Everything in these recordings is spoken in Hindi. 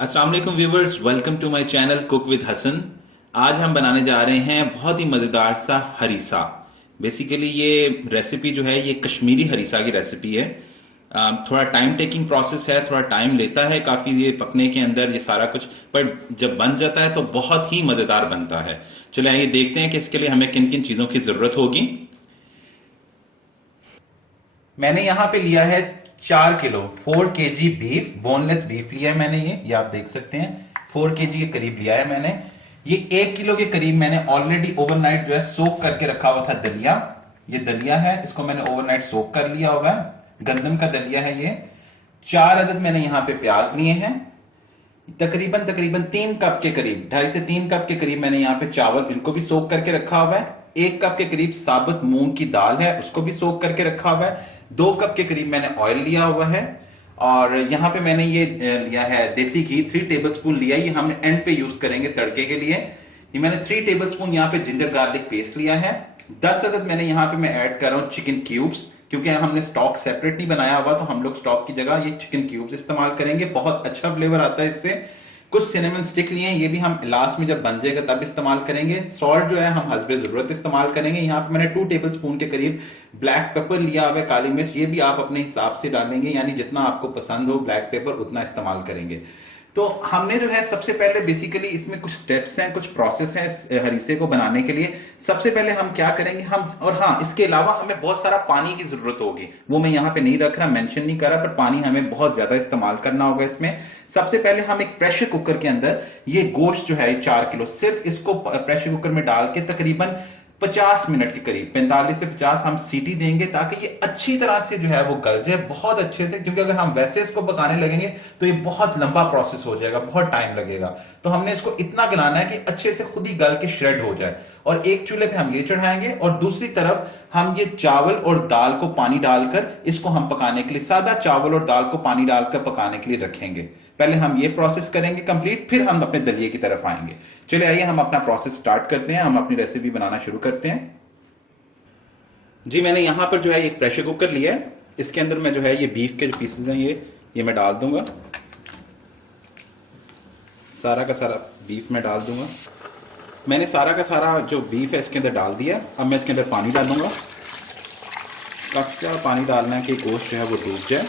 अस्सलाम वालेकुम viewers, welcome to my channel cook with Hasan. आज हम बनाने जा रहे हैं बहुत ही मज़ेदार सा हरीसा। बेसिकली ये रेसिपी जो है ये कश्मीरी हरीसा की रेसिपी है। थोड़ा टाइम टेकिंग प्रोसेस है, थोड़ा टाइम लेता है काफ़ी ये पकने के अंदर ये सारा कुछ, पर जब बन जाता है तो बहुत ही मज़ेदार बनता है। चलिए आइए देखते हैं कि इसके लिए हमें किन किन चीज़ों की ज़रूरत होगी। मैंने यहां पे लिया है 4 kilo 4 kg beef, boneless beef लिया है मैंने। ये आप देख सकते हैं 4 kg के करीब लिया है मैंने। ये 1 किलो के करीब मैंने ऑलरेडी ओवरनाइट जो है सोक करके रखा हुआ था दलिया। ये दलिया है, इसको मैंने ओवरनाइट सोक कर लिया हुआ है। गंदम का दलिया है ये। 4 अदद मैंने यहां पे प्याज लिए हैं। तकरीबन तकरीबन 3 कप के करीब, 2.5 से 3 कप के करीब मैंने यहाँ पे चावल, इनको भी सोक करके रखा हुआ है। 1 कप के करीब साबुत मूंग की दाल है, उसको भी सोक करके रखा हुआ है। 2 कप के करीब मैंने ऑयल लिया हुआ है। और यहाँ पे मैंने ये लिया है देसी घी, 3 टेबलस्पून लिया है। ये हम एंड पे यूज करेंगे तड़के के लिए। ये मैंने 3 टेबलस्पून यहाँ पे जिंजर गार्लिक पेस्ट लिया है। 10 अदद मैंने यहाँ पे मैं ऐड कर रहा हूँ चिकन क्यूब्स, क्योंकि हमने स्टॉक सेपरेट नहीं बनाया हुआ, तो हम लोग स्टॉक की जगह ये चिकन क्यूब्स इस्तेमाल करेंगे। बहुत अच्छा फ्लेवर आता है इससे। कुछ सिनेमन स्टिक लिए हैं, ये भी हम लास्ट में जब बन जाएगा तब इस्तेमाल करेंगे। सॉल्ट जो है हम हस्बे जरूरत इस्तेमाल करेंगे। यहाँ पे मैंने 2 टेबलस्पून के करीब ब्लैक पेपर लिया हुआ है, काली मिर्च। ये भी आप अपने हिसाब से डालेंगे, यानी जितना आपको पसंद हो ब्लैक पेपर उतना इस्तेमाल करेंगे। तो हमने जो है सबसे पहले बेसिकली इसमें कुछ स्टेप्स हैं, कुछ प्रोसेस हैं इस हरीसे को बनाने के लिए। सबसे पहले हम क्या करेंगे, हम, और हाँ इसके अलावा हमें बहुत सारा पानी की जरूरत होगी। वो मैं यहाँ पे नहीं रख रहा, मेंशन नहीं कर रहा, पर पानी हमें बहुत ज्यादा इस्तेमाल करना होगा इसमें। सबसे पहले हम एक प्रेशर कुकर के अंदर ये गोश्त जो है 4 किलो, सिर्फ इसको प्रेशर कुकर में डाल के तकरीबन 50 मिनट के करीब, 45 से 50 हम सीटी देंगे, ताकि ये अच्छी तरह से जो है वो गल जाए बहुत अच्छे से। क्योंकि अगर हम वैसे इसको पकाने लगेंगे तो ये बहुत लंबा प्रोसेस हो जाएगा, बहुत टाइम लगेगा। तो हमने इसको इतना गलाना है कि अच्छे से खुद ही गल के श्रेड हो जाए। और एक चूल्हे पे हम ये चढ़ाएंगे और दूसरी तरफ हम ये चावल और दाल को पानी डालकर इसको हम पकाने के लिए, सादा चावल और दाल को पानी डालकर पकाने के लिए रखेंगे। पहले हम ये प्रोसेस करेंगे कंप्लीट, फिर हम अपने दलिये की तरफ आएंगे। चलिए आइए हम अपना प्रोसेस स्टार्ट करते हैं, हम अपनी रेसिपी बनाना शुरू करते हैं। जी मैंने यहां पर जो है एक प्रेशर कुकर लिया है। इसके अंदर मैं जो है ये बीफ के जो पीसेस हैं ये मैं डाल दूंगा। सारा का सारा बीफ मैं डाल दूंगा। मैंने सारा का सारा जो बीफ है इसके अंदर डाल दिया। अब मैं इसके अंदर पानी डालूंगा। काफी सारा पानी डालना है कि गोश्त जो है वो डूब जाए।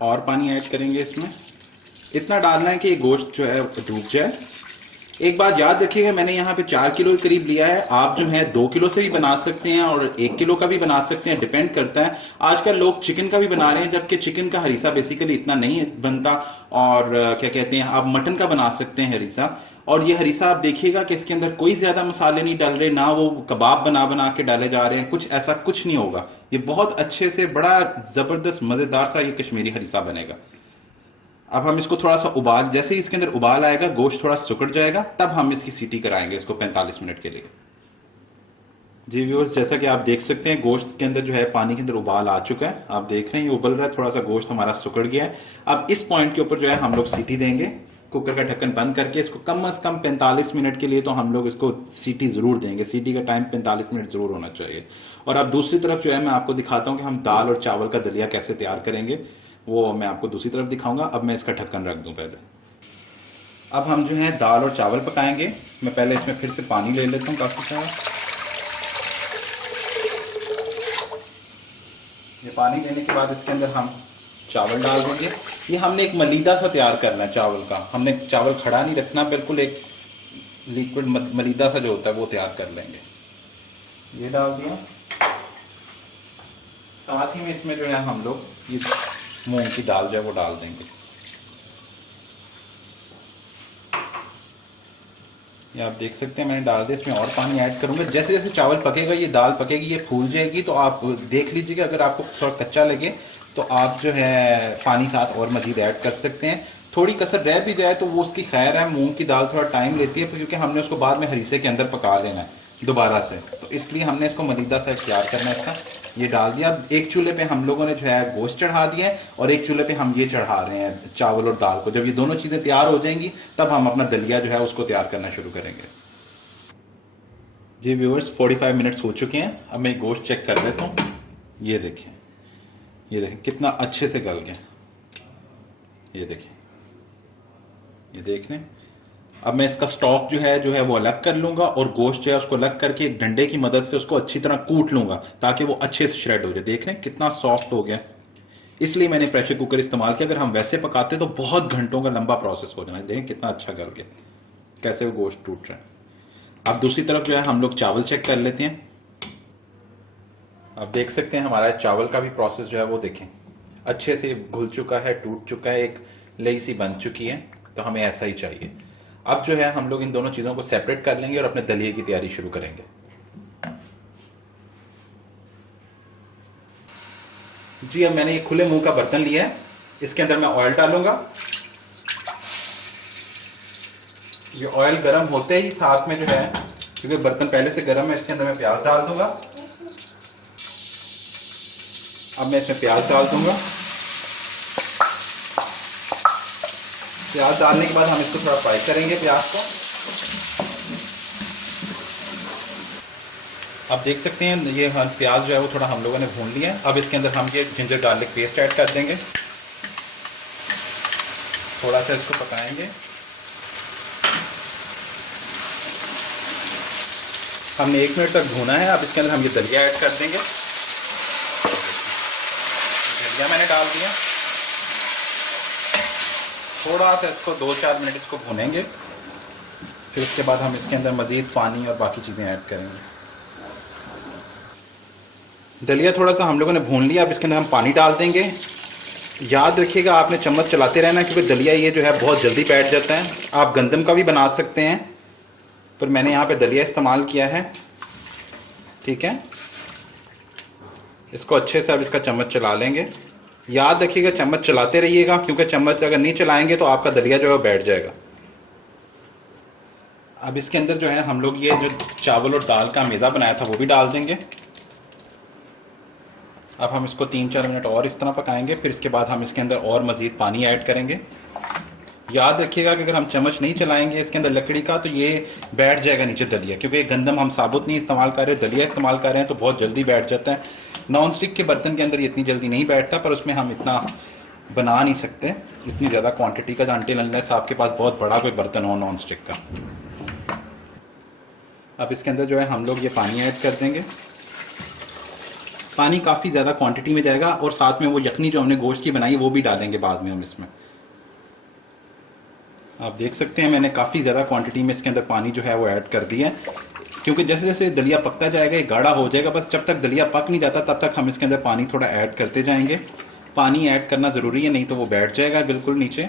और पानी ऐड करेंगे इसमें, इतना डालना है कि गोश्त जो है डूब जाए। एक बात याद रखिएगा, मैंने यहाँ पे 4 किलो के करीब लिया है। आप जो है 2 किलो से भी बना सकते हैं और 1 किलो का भी बना सकते हैं, डिपेंड करता है। आजकल लोग चिकन का भी बना रहे हैं, जबकि चिकन का हरीसा बेसिकली इतना नहीं बनता। और क्या कहते हैं, आप मटन का बना सकते हैं हरीसा। और ये हरीसा आप देखिएगा कि इसके अंदर कोई ज्यादा मसाले नहीं डल रहे, ना वो कबाब बना बना के डाले जा रहे हैं, कुछ ऐसा कुछ नहीं होगा। ये बहुत अच्छे से बड़ा जबरदस्त मजेदार सा ये कश्मीरी हरीसा बनेगा। अब हम इसको थोड़ा सा उबाल, जैसे ही इसके अंदर उबाल आएगा, गोश्त थोड़ा सुकड़ जाएगा, तब हम इसकी सीटी कराएंगे इसको 45 मिनट के लिए। जी व्यूअर्स, जैसा कि आप देख सकते हैं गोश्त के अंदर जो है पानी के अंदर उबाल आ चुका है। आप देख रहे हैं ये उबल रहा है, थोड़ा सा गोश्त हमारा सुकड़ गया है। अब इस पॉइंट के ऊपर जो है हम लोग सीटी देंगे। कुकर का ढक्कन बंद करके इसको कम से कम 45 मिनट के लिए तो हम लोग इसको सीटी जरूर देंगे। सीटी का टाइम 45 मिनट जरूर होना चाहिए। और अब दूसरी तरफ जो है मैं आपको दिखाता हूं कि हम दाल और चावल का दलिया कैसे तैयार करेंगे, वो मैं आपको दूसरी तरफ दिखाऊंगा। अब मैं इसका ढक्कन रख दूं पहले। अब हम जो है दाल और चावल पकाएंगे। मैं पहले इसमें फिर से पानी ले लेता हूं काफी सारा। ये पानी लेने के बाद इसके अंदर हम चावल डाल देंगे। ये हमने एक मलीदा सा तैयार करना है चावल का। हमने चावल खड़ा नहीं रखना, बिल्कुल एक लिक्विड मलीदा सा जो होता है वो तैयार कर लेंगे। ये डाल दिया। साथ ही में इसमें जो है हम लोग ये मूंग की दाल जो है वो डाल देंगे। ये आप देख सकते हैं मैंने डाल दिया। इसमें और पानी ऐड करूंगा। जैसे जैसे चावल पकेगा, ये दाल पकेगी, ये फूल जाएगी, तो आप देख लीजिएगा। अगर आपको थोड़ा कच्चा लगे तो आप जो है पानी साथ और मजीद ऐड कर सकते हैं। थोड़ी कसर रह भी जाए तो वो उसकी खैर है। मूंग की दाल थोड़ा टाइम लेती है, क्योंकि हमने उसको बाद में हरीसे के अंदर पका लेना है दोबारा से, तो इसलिए हमने इसको मलीदा सा तैयार करना है इसका। ये डाल दिया। अब एक चूल्हे पे हम लोगों ने जो है गोश्त चढ़ा दिया है और एक चूल्हे पे हम ये चढ़ा रहे हैं चावल और दाल को। जब ये दोनों चीजें तैयार हो जाएंगी तब हम अपना दलिया जो है उसको तैयार करना शुरू करेंगे। जी व्यूअर्स, 45 मिनट्स हो चुके हैं। अब मैं गोश्त चेक कर लेता हूँ। ये देखें कितना अच्छे से गल गया। ये देखें, ये देख लें। अब मैं इसका स्टॉक जो है वो अलग कर लूंगा और गोश्त जो है उसको अलग करके एक डंडे की मदद से उसको अच्छी तरह कूट लूंगा ताकि वो अच्छे से श्रेड हो जाए। देख रहे हैं कितना सॉफ्ट हो गया। इसलिए मैंने प्रेशर कुकर इस्तेमाल किया। अगर हम वैसे पकाते तो बहुत घंटों का लंबा प्रोसेस हो जाना। देखें कितना अच्छा गल गया, कैसे वो गोश्त टूट रहा है। अब दूसरी तरफ जो है हम लोग चावल चेक कर लेते हैं। अब देख सकते हैं हमारा चावल का भी प्रोसेस जो है वो देखें अच्छे से घुल चुका है, टूट चुका है, एक लई सी बन चुकी है। तो हमें ऐसा ही चाहिए। अब जो है हम लोग इन दोनों चीजों को सेपरेट कर लेंगे और अपने दलिए की तैयारी शुरू करेंगे। जी, अब मैंने ये खुले मुंह का बर्तन लिया है, इसके अंदर मैं ऑयल डालूंगा। ये ऑयल गर्म होते ही साथ में जो है, क्योंकि बर्तन पहले से गर्म है, इसके अंदर मैं प्याज डाल दूंगा। अब मैं इसमें प्याज डाल दूंगा। प्याज डालने के बाद हम इसको थोड़ा फ्राई करेंगे प्याज को। अब देख सकते हैं ये प्याज जो है वो थोड़ा हम लोगों ने भून लिया है। अब इसके अंदर हम ये जिंजर गार्लिक पेस्ट ऐड कर देंगे। थोड़ा सा इसको पकाएंगे। हमने 1 मिनट तक भूना है। अब इसके अंदर हम ये दलिया ऐड कर देंगे। दलिया मैंने डाल दिया। थोड़ा सा इसको 2-4 मिनट इसको भूनेंगे। फिर उसके बाद हम इसके अंदर मज़ीद पानी और बाकी चीज़ें ऐड करेंगे। दलिया थोड़ा सा हम लोगों ने भून लिया। अब इसके अंदर हम पानी डाल देंगे। याद रखिएगा आपने चम्मच चलाते रहना, क्योंकि दलिया ये जो है बहुत जल्दी बैठ जाता है। आप गंदम का भी बना सकते हैं, पर मैंने यहाँ पे दलिया इस्तेमाल किया है। ठीक है, इसको अच्छे से अब इसका चम्मच चला लेंगे। याद रखिएगा चम्मच चलाते रहिएगा, क्योंकि चम्मच अगर नहीं चलाएंगे तो आपका दलिया जो है बैठ जाएगा। अब इसके अंदर जो है हम लोग ये जो चावल और दाल का मेज़ा बनाया था वो भी डाल देंगे। अब हम इसको 3-4 मिनट और इस तरह पकाएंगे। फिर इसके बाद हम इसके अंदर और मज़ीद पानी ऐड करेंगे। याद रखिएगा कि अगर हम चम्मच नहीं चलाएंगे इसके अंदर लकड़ी का तो ये बैठ जाएगा नीचे दलिया, क्योंकि गंदम हम साबुत नहीं इस्तेमाल कर रहे, दलिया इस्तेमाल कर रहे हैं, तो बहुत जल्दी बैठ जाता है। नॉन स्टिक के बर्तन के अंदर ये इतनी जल्दी नहीं बैठता, पर उसमें हम इतना बना नहीं सकते इतनी ज़्यादा क्वांटिटी का, जानते अनलेस आपके पास बहुत बड़ा कोई बर्तन हो नॉन स्टिक का। अब इसके अंदर जो है हम लोग ये पानी ऐड कर देंगे। पानी काफ़ी ज़्यादा क्वांटिटी में जाएगा और साथ में वो यखनी जो हमने गोश्त की बनाई वो भी डालेंगे बाद में हम इसमें। आप देख सकते हैं मैंने काफ़ी ज़्यादा क्वांटिटी में इसके अंदर पानी जो है वो ऐड कर दिया है, क्योंकि जैसे जैसे दलिया पकता जाएगा ये गाढ़ा हो जाएगा। बस जब तक दलिया पक नहीं जाता तब तक हम इसके अंदर पानी थोड़ा ऐड करते जाएंगे। पानी ऐड करना ज़रूरी है, नहीं तो वो बैठ जाएगा बिल्कुल नीचे।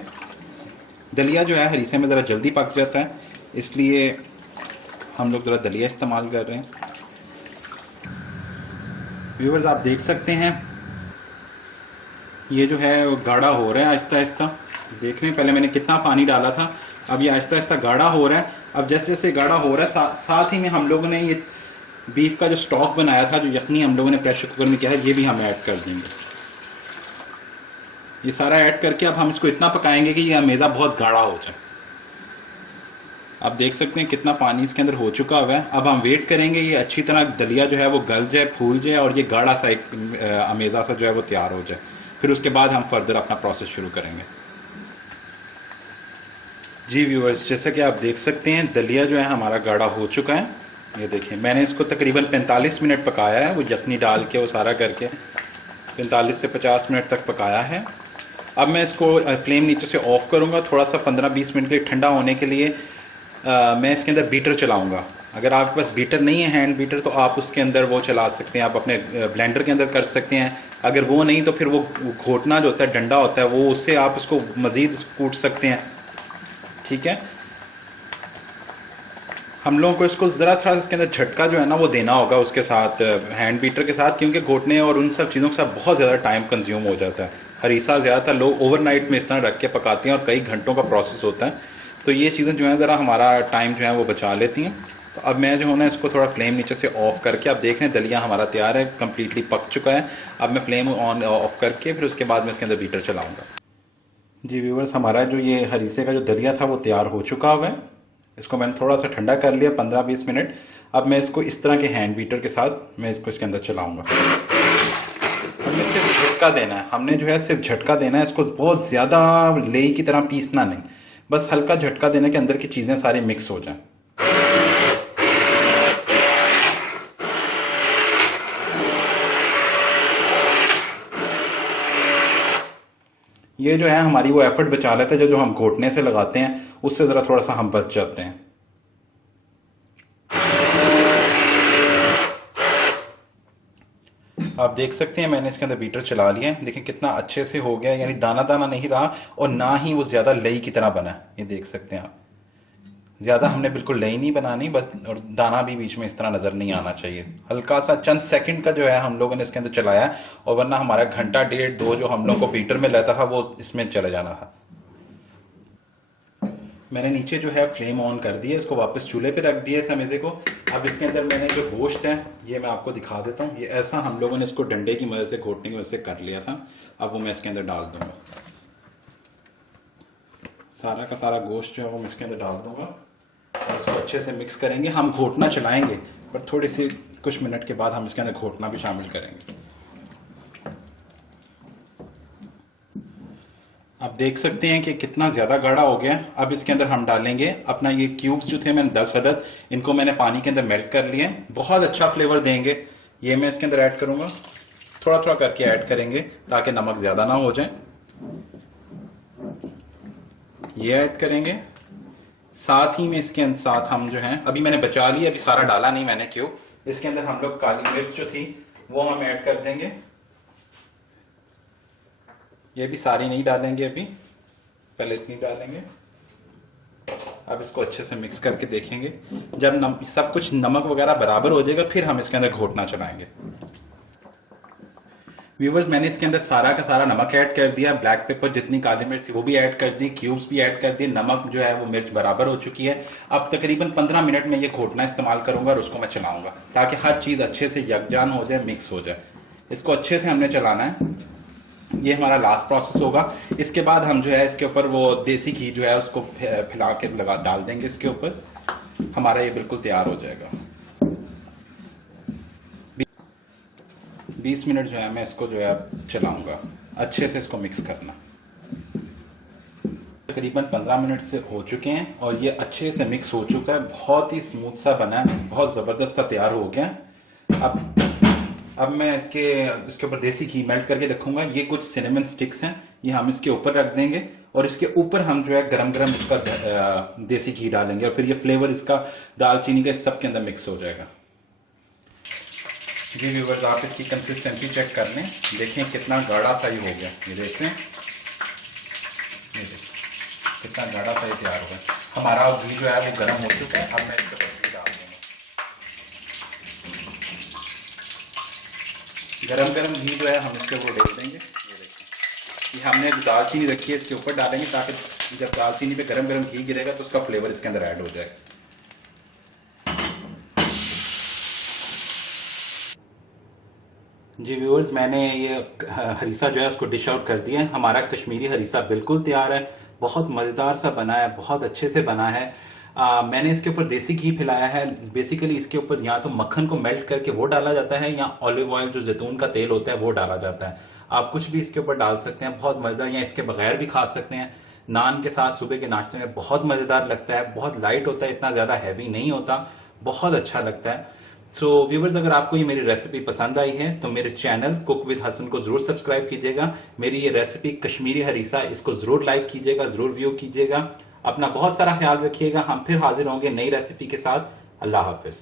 दलिया जो है हरीसे में ज़रा जल्दी पक जाता है, इसलिए हम लोग ज़रा दलिया इस्तेमाल कर रहे हैं। व्यूअर्स आप देख सकते हैं ये जो है वो गाढ़ा हो रहा है आहिस्ता आहिस्ता। देख रहे हैं पहले मैंने कितना पानी डाला था, अब ये आहिस्ता आहिस्ता गाढ़ा हो रहा है। अब जैसे जैसे गाढ़ा हो रहा है साथ ही में हम लोगों ने ये बीफ का जो स्टॉक बनाया था, जो यखनी हम लोगों ने प्रेशर कुकर में किया है, ये भी हम ऐड कर देंगे। ये सारा ऐड करके अब हम इसको इतना पकाएंगे कि ये मेज़ा बहुत गाढ़ा हो जाए। आप देख सकते हैं कितना पानी इसके अंदर हो चुका हुआ है। अब हम वेट करेंगे ये अच्छी तरह दलिया जो है वो गल जाए, फूल जाए और ये गाढ़ा सा एक अमेज़ा सा जो है वो तैयार हो जाए। फिर उसके बाद हम फर्दर अपना प्रोसेस शुरू करेंगे। जी व्यूअर्स, जैसा कि आप देख सकते हैं दलिया जो है हमारा गाढ़ा हो चुका है। ये देखिए मैंने इसको तकरीबन 45 मिनट पकाया है, वो यखनी डाल के वो सारा करके 45 से 50 मिनट तक पकाया है। अब मैं इसको फ्लेम नीचे से ऑफ करूँगा, थोड़ा सा 15-20 मिनट के ठंडा होने के लिए मैं इसके अंदर बीटर चलाऊँगा। अगर आपके पास बीटर नहीं है हैंड बीटर, तो आप उसके अंदर वो चला सकते हैं, आप अपने ब्लेंडर के अंदर कर सकते हैं। अगर वो नहीं तो फिर वो घोटना जो होता है, डंडा होता है, वो उससे आप उसको मज़ीद कूट सकते हैं। ठीक है, हम लोगों को इसको ज़रा थोड़ा इसके अंदर झटका जो है ना वो देना होगा उसके साथ, हैंड बीटर के साथ, क्योंकि घोटने और उन सब चीज़ों के साथ बहुत ज़्यादा टाइम कंज्यूम हो जाता है। हरीसा ज़्यादातर लोग ओवरनाइट में इस तरह रख के पकाते हैं और कई घंटों का प्रोसेस होता है, तो ये चीज़ें जो है ज़रा हमारा टाइम जो है वो बचा लेती हैं। तो अब मैं जो हूँ ना इसको थोड़ा फ्लेम नीचे से ऑफ करके, आप देख रहे हैं दलिया हमारा तैयार है, कम्प्लीटली पक चुका है। अब मैं फ्लेम ऑन ऑफ करके फिर उसके बाद मैं इसके अंदर बीटर चलाऊँगा। जी व्यूअर्स, हमारा जो ये हरीसे का जो दलिया था वो तैयार हो चुका हुआ है। इसको मैंने थोड़ा सा ठंडा कर लिया 15-20 मिनट। अब मैं इसको इस तरह के हैंड बीटर के साथ मैं इसको इसके अंदर चलाऊँगा। हमें सिर्फ झटका देना है, हमने जो है सिर्फ झटका देना है इसको, बहुत ज्यादा लेई की तरह पीसना नहीं, बस हल्का झटका देने के अंदर की चीजें सारी मिक्स हो जाएं। ये जो है हमारी वो एफर्ट बचा लेता है जो हम घोटने से लगाते हैं, उससे जरा थोड़ा सा हम बच जाते हैं। आप देख सकते हैं मैंने इसके अंदर बीटर चला लिया है, देखिए कितना अच्छे से हो गया, यानी दाना दाना नहीं रहा और ना ही वो ज्यादा लई की तरह बना। ये देख सकते हैं आप, ज्यादा हमने बिल्कुल लई नहीं बनानी बस, और दाना भी बीच में इस तरह नजर नहीं आना चाहिए। हल्का सा चंद सेकंड का जो है हम लोगों ने इसके अंदर चलाया, और वरना हमारा घंटा डेढ़ दो जो हम लोग को बीटर में लेता था वो इसमें चले जाना था। मैंने नीचे जो है फ्लेम ऑन कर दिया, इसको वापस चूल्हे पे रख दिया इस हमेजे को। अब इसके अंदर मैंने जो गोश्त है ये मैं आपको दिखा देता हूँ। ये ऐसा हम लोगों ने इसको डंडे की मदद से, घोटने की मदद से कर लिया था। अब वो मैं इसके अंदर डाल दूंगा, सारा का सारा गोश्त जो है वो मैं इसके अंदर डाल दूंगा और इसको अच्छे से मिक्स करेंगे। हम घोटना चलाएंगे पर थोड़ी सी कुछ मिनट के बाद हम इसके अंदर घोटना भी शामिल करेंगे। आप देख सकते हैं कि कितना ज्यादा गाढ़ा हो गया। अब इसके अंदर हम डालेंगे अपना ये क्यूब्स जो थे मैंने 10 अदद, इनको मैंने पानी के अंदर मेल्ट कर लिए, बहुत अच्छा फ्लेवर देंगे। ये मैं इसके अंदर ऐड करूंगा, थोड़ा थोड़ा करके ऐड करेंगे ताकि नमक ज्यादा ना हो जाए। ये ऐड करेंगे, साथ ही में इसके साथ हम जो है अभी मैंने बचा लिया, अभी सारा डाला नहीं मैंने क्यों। इसके अंदर हम लोग काली मिर्च जो थी वो हम ऐड कर देंगे, ये भी सारी नहीं डालेंगे अभी, पहले इतनी डालेंगे। अब इसको अच्छे से मिक्स करके देखेंगे, जब सब कुछ नमक वगैरह बराबर हो जाएगा फिर हम इसके अंदर घोटना चलाएंगे। व्यूवर्स मैंने इसके अंदर सारा का सारा नमक ऐड कर दिया, ब्लैक पेपर जितनी काली मिर्च थी वो भी ऐड कर दी, क्यूब्स भी ऐड कर दिए, नमक जो है वो मिर्च बराबर हो चुकी है। अब तकरीबन 15 मिनट में ये घोटना इस्तेमाल करूंगा और उसको मैं चलाऊंगा ताकि हर चीज अच्छे से यकजान हो जाए, मिक्स हो जाए। इसको अच्छे से हमने चलाना है, ये हमारा लास्ट प्रोसेस होगा। इसके बाद हम जो है इसके ऊपर वो देसी घी जो है उसको फैला के लगा डाल देंगे इसके ऊपर, हमारा ये बिल्कुल तैयार हो जाएगा। 20 मिनट जो है मैं इसको जो है चलाऊंगा, अच्छे से इसको मिक्स करना। तकरीबन 15 मिनट से हो चुके हैं और ये अच्छे से मिक्स हो चुका है, बहुत ही स्मूथ सा बना है, बहुत जबरदस्त सा तैयार हो गया। अब मैं इसके ऊपर देसी घी मेल्ट करके रखूंगा। ये कुछ सिनेमन स्टिक्स हैं, ये हम इसके ऊपर रख देंगे और इसके ऊपर हम जो है गरम गरम इसका देसी घी डालेंगे और फिर ये फ्लेवर इसका दालचीनी का सब के अंदर मिक्स हो जाएगा। जी व्यूअर्स आप इसकी कंसिस्टेंसी चेक कर लें, देखें कितना गाढ़ा सा ही हो गया। ये देख लें, ये देखें कितना गाढ़ा सा ही तैयार हो गया। हमारा घी जो है वो गर्म हो चुका है। अब मैं इसके ऊपर घी डाल दूंगा, गरम गरम घी जो है हम इसके ऊपर डाल देंगे। ये देखिए, ये हमने दालचीनी रखी है इसके ऊपर डालेंगे ताकि जब दालचीनी पे गरम गरम घी गिरेगा तो उसका फ्लेवर इसके अंदर ऐड हो जाएगा। जी व्यूअर्स मैंने ये हरीसा जो है उसको डिश आउट कर दिया है। हमारा कश्मीरी हरीसा बिल्कुल तैयार है, बहुत मज़ेदार सा बना है, बहुत अच्छे से बना है। मैंने इसके ऊपर देसी घी फैलाया है। बेसिकली इसके ऊपर या तो मक्खन को मेल्ट करके वो डाला जाता है या ऑलिव ऑयल जो जैतून का तेल होता है वो डाला जाता है। आप कुछ भी इसके ऊपर डाल सकते हैं, बहुत मज़ेदार, या इसके बगैर भी खा सकते हैं। नान के साथ सुबह के नाश्ते में बहुत मज़ेदार लगता है, बहुत लाइट होता है, इतना ज़्यादा हैवी नहीं होता, बहुत अच्छा लगता है। सो व्यूवर्स अगर आपको ये मेरी रेसिपी पसंद आई है तो मेरे चैनल कुक विद हसन को जरूर सब्सक्राइब कीजिएगा। मेरी ये रेसिपी कश्मीरी हरीसा, इसको जरूर लाइक कीजिएगा, जरूर व्यू कीजिएगा। अपना बहुत सारा ख्याल रखिएगा। हम फिर हाजिर होंगे नई रेसिपी के साथ। अल्लाह हाफिज।